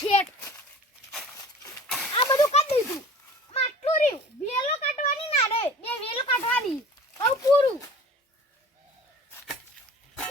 છેટ આ બધું કાઢ દીધું માટલું રહ્યું વેલો કાઢવાની ના રે બે વેલો કાઢવાની હવે પૂરું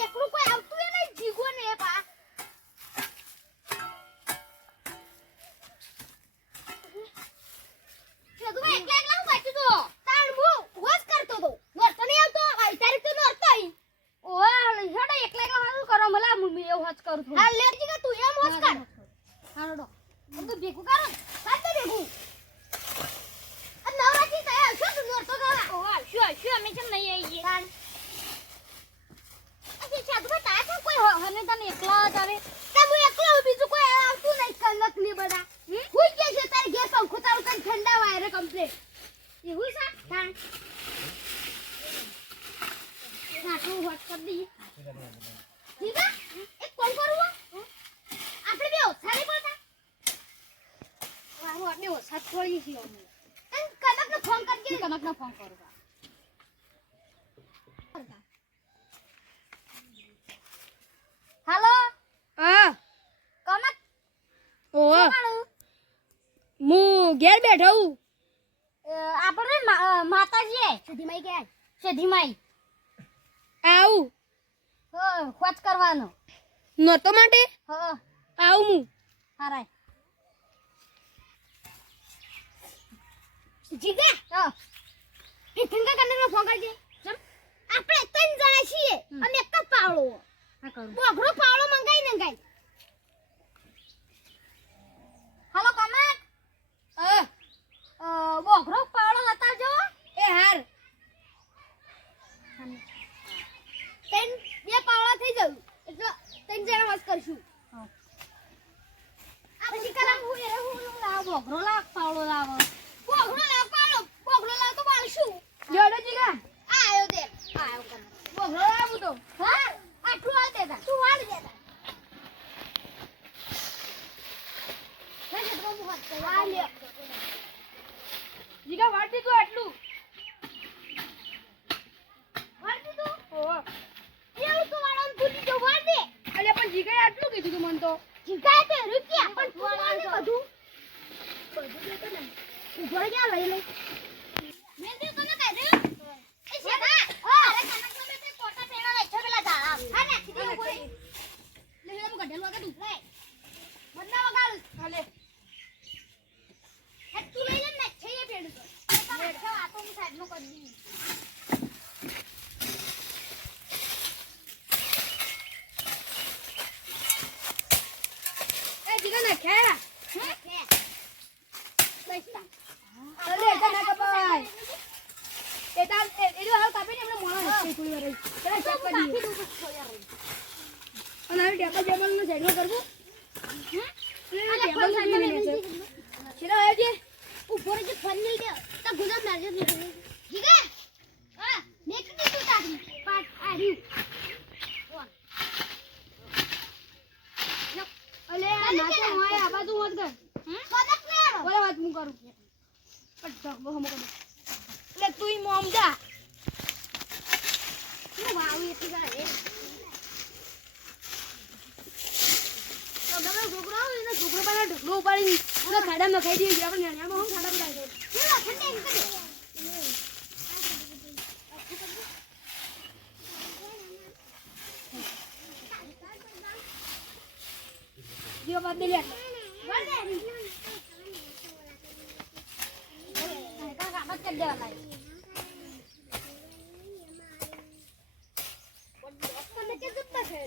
એકલું કોઈ આવતું એ નહીં જીગો ને એ પા તું એકલા એકલા હું બાકી તો તાણ હું હોશ કરતો તો નોરતો નહીં આવતો આ તારીખ તો નોરતો આઈ ઓય હેડો એકલા એકલા હું કરો મલા હું એ હોશ કરું છું હા લે જીગા તું એમ હોશ કર હાડો હું તો ભેગું કરો સાચે ભેગું આ નવરાત્રી થાય આવશો તું નોરતો ગવા ઓય શું અમે કેમ નહીં આવીએ તાણ અચ્છા સાધુ બતા તો કોઈ હને તને એકલા જ આવે તા હું એકલો બીજું કોઈ આવતું નહીં કલક ની બડા હું કે છે તાર ઘેર પંખો તારું કઈ ઠંડા વાયરે કમ્પ્લીટ એવું છે તાણ નાટું હોટ કરી દઈએ ઠીક છે એક કોલ કરું આપણે બે ઓછાની પડતા વાહ આપણે ઓછા થોડી છીએ અમે કનકને ફોન કરજે કનકને ફોન કરવા હાલો હા કનક ઓહ હું ઘેર બેઠો હું આપણે માતાજી સીધીમાઈ કે સીધીમાઈ આવું ખોજ કરવાનો નોતો માટે હા આવું હું હારાય જીગા હા એ થંગા કનકનો ફોન કરજે ચમ આપણે ત્રણ જણા છીએ અને એક જ પાવળો હા કરું બોઘરો પાવળો મંગાઈ નંગાઈ હાલો કનક બોઘરો પાવળો લતાજો એ હાર ત્રણ બે પાવળા થઈ જવું એટલે ત્રણ જણા વાત કરશું પછી કરા હું એ હું લાવ બોઘરો લાવ પાવળો લાવ બોઘરો લાવ પાવળો બોઘરો લાવ તો બાળશું જોડો જીગા આયો દે આયો કર બોઘરો લાવું તો હા આટલું આ દેતા તું વાળ દેતા લે તો હું હાથ કરી આ લે જીગા વાટી તું આટલું વાળી તું ઓ એવું તો વાળો ભૂલી જો વાળ દે અલે પણ જીગાએ આટલું કીધું તું મને તો જીગા તે રૂપિયા પણ તું વાળ દે બધું લેતો ને ઉભો ક્યાં લઈ લઈ મેં તે કોને કહી દે એ શેડા અરે કનક નો બે કોટા પેડા વેચો પેલા ધાળા હા ને કીધું કોઈ લે હું ગઢેલો વગર તું લે બદલા વગાડ હાલે હે તું લઈ લે ને છે એ પેડ તો તમે છો આ તો હું સાઈડ માં કરી દી એ જીગા ના ખેરા અલે કના કપાય એ તાર એનો હાલ કાપીને આપણે મોણા હશે થોડી વાર ચલા ચેક કરી દઈએ અને હવે ટેબલ ટેબલ નો સાઈડમાં કરવું ટેબલ સાઈડમાં છે ચલા આવજે ઉપર જે ફનલ દે તા ગુના મારજે જીગા હા નેક દી તું તારી પાટ આર્યું અલે આ નાચે હોય આ બાજુ મત કર કનક ને બોલે વાત હું કરું પટ બહુ હમ કર લે તુંય મોમ જા હું વાવી એટલી ગાય તો તમે છોકરો આવે ને છોકરો પાછા ઢગલો ઉપાડી ને ખાડામાં ખાઈ દઈએ આપણે ન્યામાં હું ખાડા પડાઈ દે ચલો ઠંડે એમ કરી જીઓ બાદ દે લે કાકા મત કર દેવા લાય મને કે જુત્તા છે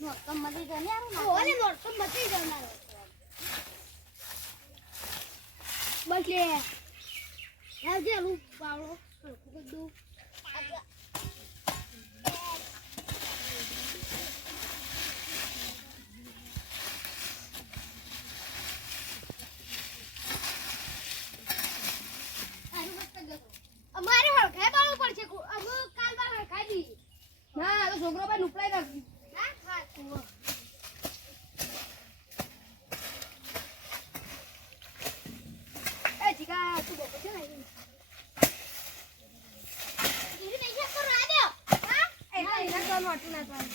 નો તો મળી જાય ને યાર ઓલે નો તો મળી જનાર બસ લે આવજે લુ પાવળો ખૂબ દો અમારે હળખાય બાળો પડશે અમે કાલ બાર હળખાઈ દી ના તો છોકરો ભાઈ નુપડાઈ નાખી ના ખા એ જીગા તું બોલો છે ને ઈરી નહીં કરો આ દો હા આટલું નાખવાનું.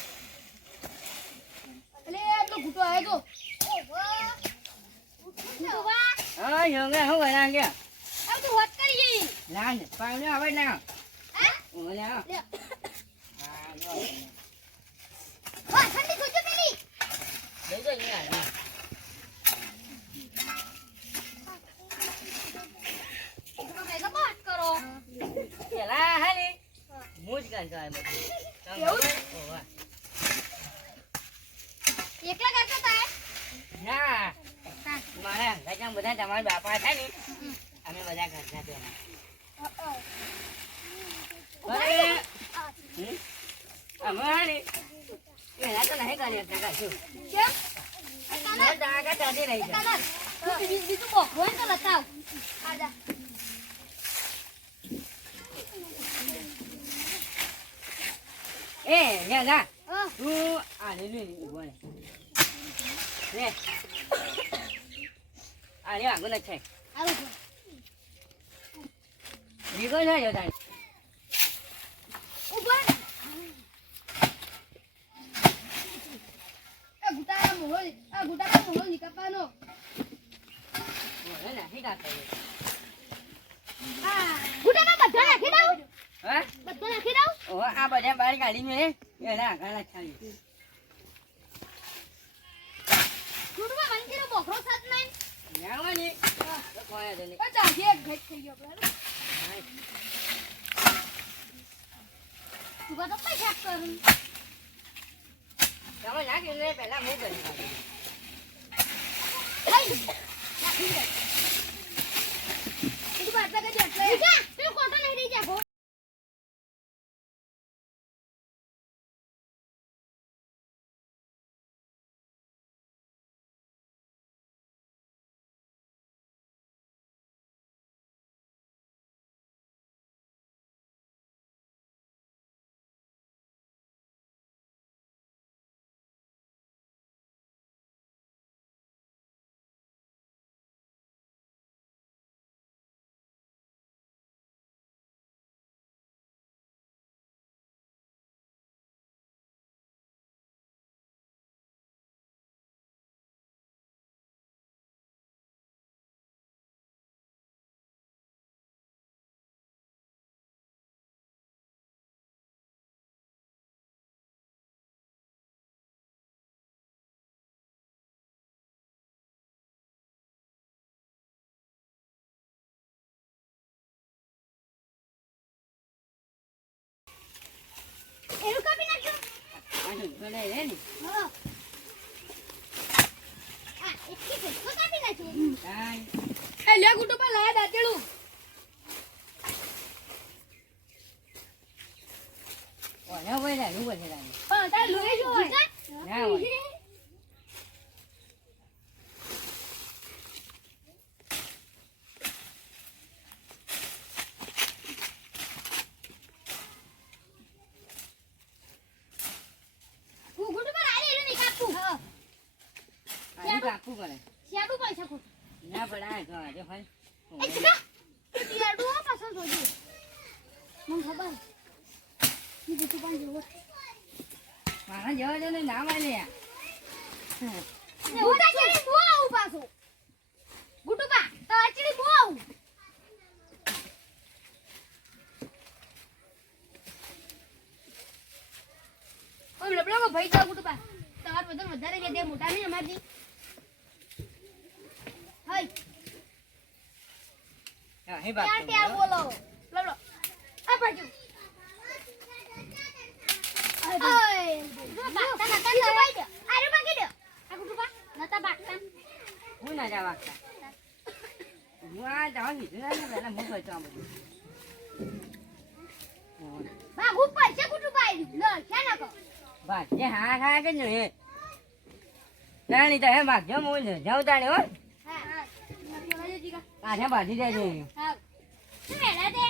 અલે તો ઘૂંટો આવ્યો તો. ગુટુ બા હા યોગે હું બના ગયા આવ તું હોત કરી જઈ ના ને પાવને આવે ના હા ઓલે આ લે હા વા ઠંડી જોજો પેલી દેજો ને આ તમે ભેગા વાત કરો પેલા હાલી મુજ કાન જાય બધું ઓવા એકલા કરતા તા ના મારા ગાજા બધા તમારા બાપા હતા ને અમે બધા ઘરના હતા અમારે પેલા તો નહીં કરી શકતા શું કેમ જાગા ચાલી રહી છે કાના બીજું બોખરો તો લતાવ આજા એ લે લા હા તું આ લે લે બોલે લે આ લે આગળ છે આવો દીકો છે જો તારી ઉભા આ ઘૂંટા પર મોહો નીકળવાનો. બોલે નથી કાતો હા ગુટામાં બધા નાખી દઉં હા બધા નાખી દઉં ઓ આ બધા બાર ગાડી મે એના આગળ છાડી ગુટુમાં મંદિરો બોખરો સાથ નહીં જાવાની તો કોઈ દે પણ ચાલથી એક ઘટ થઈ ગયો આપણે. તું તો પૈસા કરું તમે નાખી લે પહેલા હું કરી હઈ તું પાછા કદી એટલે જા તું કોટો નહીં રહી જાગો એનું કાપી નાખજો પાછું ગળે રે ને હા આ એકલી છે તો કાપી નાખજો કાઈ એ લે ઘૂંટો પર લાયા દાંતેડું. ઓને બોલે નું બોલે રાની પણ તારે લોહી જો હોય. ના હોય હું ગુટુ પર આલે એને નહીં કાપું હા આની કાકુ કરે શેડું પણ શકું ના પડાય તો આજે ભાઈ એ ચકા શેડું આ પાછળ જોજો મને ખબર ઈ ગુટુ પણ જોવો મારા જવા દે ને ના માલે ગુટા ચડી બો આવું પાછું ગુટુ બા તો ચડી બો આવું ઓમ લબડામાં ભાઈ જાવ ઘૂંટો પર. તમાર વજન વધારે છે તે મોટા નહીં અમારથી. હઈ હા હે ત્યાં બાપ ત્યાં બોલો લબડો આ બાજુ. ઓય ગુટુ બા તને તને ભાઈ દે આરે બાકી દે આ ગુટુ બા નતા બાકતા હું ના જા વાગતા હું આ જાવ કીધું ને પહેલા હું કરતો આ બધું બા હું પૈસા ગુટુ બા લો છે ના કો બસ જે હા હા કે ને નાની તો હે માગ જો હું જાઉં તાણે હો હા કાઠે બાંધી દેજો હા તું મેલા દે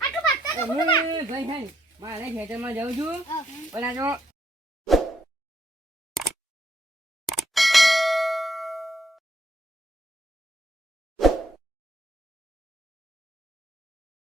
આ તું બાકતા તો ગુટુ બા ગઈ હે મારે ખેતરમાં જાઉં છું હા પણ આ જો